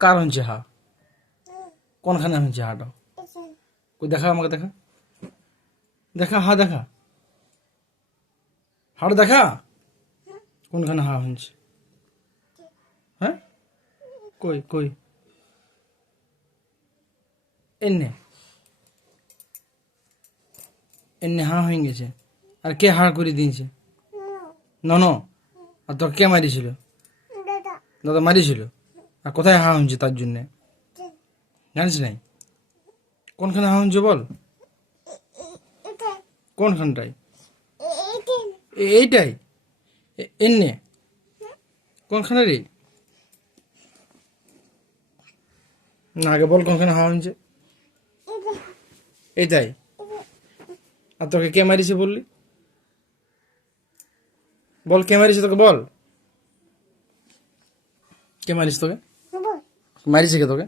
কার হচ্ছে হা কোনখানে হচ্ছে হাটা কই দেখা আমাকে দেখা। দেখা হা দেখা। হাড় দেখা? কোনখানে হা হচ্ছে হ্যাঁ? কই কই? এনে। এনে হা হয়ে গেছে। আর কে হা করে দিয়েছে? নন আর তোর কে মারিছিল? দাদা মারিছিল? আর কোথায় হা হচ্ছে তার জন্যে? জানিস নাই? কোনখানে হা হচ্ছে বল? কোনখানটায়? এইটাই। এনে কোনখানে রে না, আগে বল কোনখানে হাওয়া হচ্ছে এইটাই। আর তোকে কে মারিছে বললি? বল, কে মারিছে তোকে বল? কে মারিস তোকে? মারিছে কে তোকে